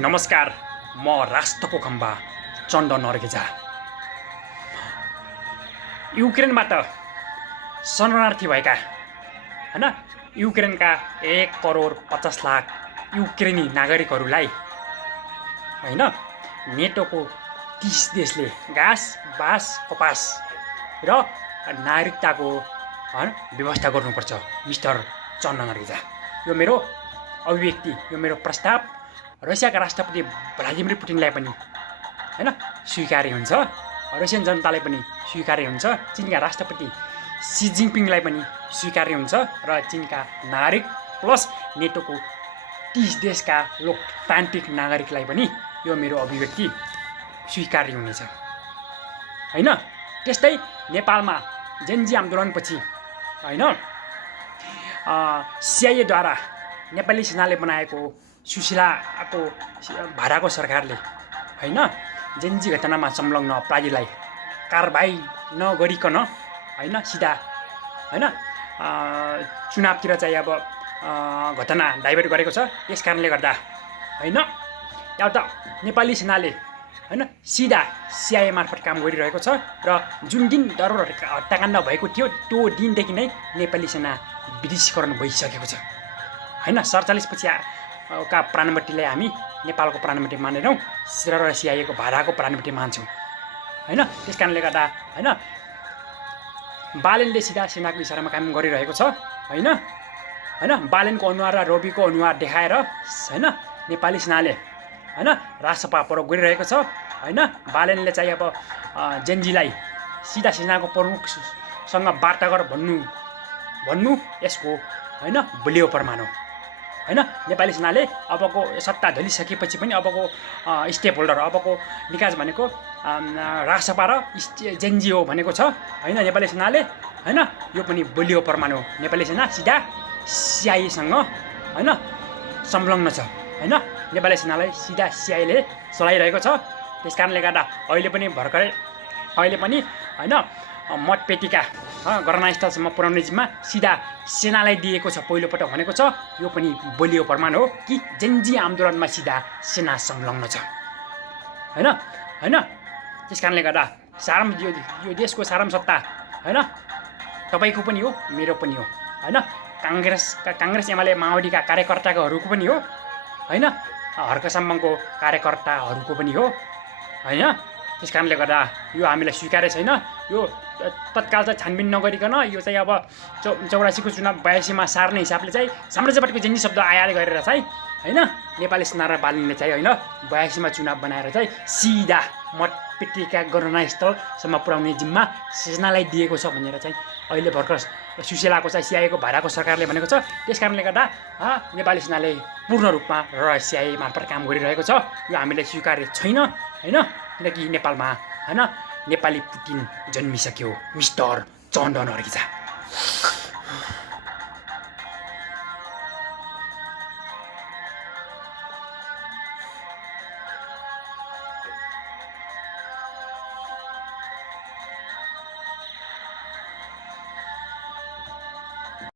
नमस्कार, म राष्ट्रको खम्बा चन्दन अर्घेजा। युक्रेनबाट शरणार्थी भएका हैन युक्रेनका 1,50,00,000 युक्रेनी नागरिकहरूलाई हैन नेटोको 30 देशले घाँस बाँस कपास र नागरिकताको व्यवस्था गर्नुपर्छ। मिस्टर चन्दन अर्घेजा, यो मेरो अभिव्यक्ति, यो मेरो प्रस्ताव रसियाका राष्ट्रपति भ्लादिमिर पुटिनलाई पनि हैन स्वीकार्य हुन्छ, रसियन जनतालाई पनि स्वीकार्य हुन्छ, चीनका राष्ट्रपति सी जिनपिङलाई पनि स्वीकार्य हुन्छ र चीनका नागरिक प्लस नेटोको 30 देशका लोकतान्त्रिक नागरिकलाई पनि यो मेरो अभिव्यक्ति स्वीकार्य हुनेछ हैन। त्यस्तै नेपालमा जेनजी आन्दोलनपछि हैन सिआइएद्वारा नेपाली सेनाले बनाएको सुशीलाको भाडाको सरकारले हैन जेनजी घटनामा संलग्न अपराधीलाई कारबाही नगरिकन हैन सिधा हैन चुनावतिर चाहिँ अब घटना डाइभर्ट गरेको छ। यस कारणले गर्दा हैन एउटा नेपाली सेनाले हैन सिधा सिआइए मार्फत काम गरिरहेको छ र जुन दिन दरोहर हत्याकाण्ड भएको थियो त्यो दिनदेखि नै नेपाली सेना विदेशीकरण भइसकेको छ हैन। 47 पछि का प्राणबत्तीलाई हामी नेपालको प्राणबत्ती मानेनौँ र सिआइएको भाडाको प्राणबत्ती मान्छौँ हैन। त्यस कारणले गर्दा हैन बालेनले सिधा सेनाको इसारामा काम गरिरहेको छ हैन हैन बालेनको अनुहार र रविको अनुहार देखाएर हैन नेपाली सेनाले हैन राजसभा प्रयोग गरिरहेको छ हैन। बालेनले चाहिँ अब जेनजीलाई सिधा सेनाको प्रमुखसँग वार्ता गर भन्नु यसको हैन बलियो प्रमाण हो हैन। नेपाली सेनाले अबको सत्ता ढलिसकेपछि पनि अबको स्टेक होल्डर अबको निकास भनेको राजसभा र जेनजी हो भनेको छ हैन नेपाली सेनाले हैन। यो पनि बलियो प्रमाण हो, नेपाली सेना सिधा सिआइएसँग हैन संलग्न छ हैन। नेपाली सेनालाई सिधा सिआइएले चलाइरहेको छ। त्यस कारणले गर्दा अहिले पनि हैन मतपेटिका घटनास्थलसम्म पुर्याउने जिम्मा सिधा सेनालाई दिएको छ पहिलोपटक भनेको छ। यो पनि बलियो प्रमाण हो कि जेनजी आन्दोलनमा सिधा सेना संलग्न छ हैन हैन। त्यस कारणले गर्दा यो देशको सारम सत्ता हैन तपाईको पनि हो, मेरो पनि हो हैन। काङ्ग्रेस एमाले माओवादीका कार्यकर्ताहरूको पनि हो हैन, हर्कसम्मको कार्यकर्ताहरूको पनि हो हैन। त्यस कारणले गर्दा यो हामीलाई स्वीकार्य छैन। यो तत्काल चाहिँ छानबिन नगरिकन यो चाहिँ अब 84को चुनाव 82मा सार्ने हिसाबले चाहिँ साम्राज्यवादको जेनजी शब्द आयात गरेर चाहिँ हैन नेपाली सेना र बालिनले चाहिँ हैन 82मा चुनाव बनाएर चाहिँ सिधा मतपेटिका घटनास्थलसम्म पुर्याउने जिम्मा सेनालाई दिएको छ भनेर चाहिँ अहिले भर्खर सुशीलाको चाहिँ सिआइएको भाडाको सरकारले भनेको छ। त्यस कारणले गर्दा नेपाली सेनाले पूर्ण रूपमा र सिआइए मार्फत काम गरिरहेको छ। यो हामीले स्वीकार्य छैन हैन, किनकि नेपालमा हैन नेपाली पुटिन जन्मिसक्यो मिस्टर चन्दन अर्घेजा।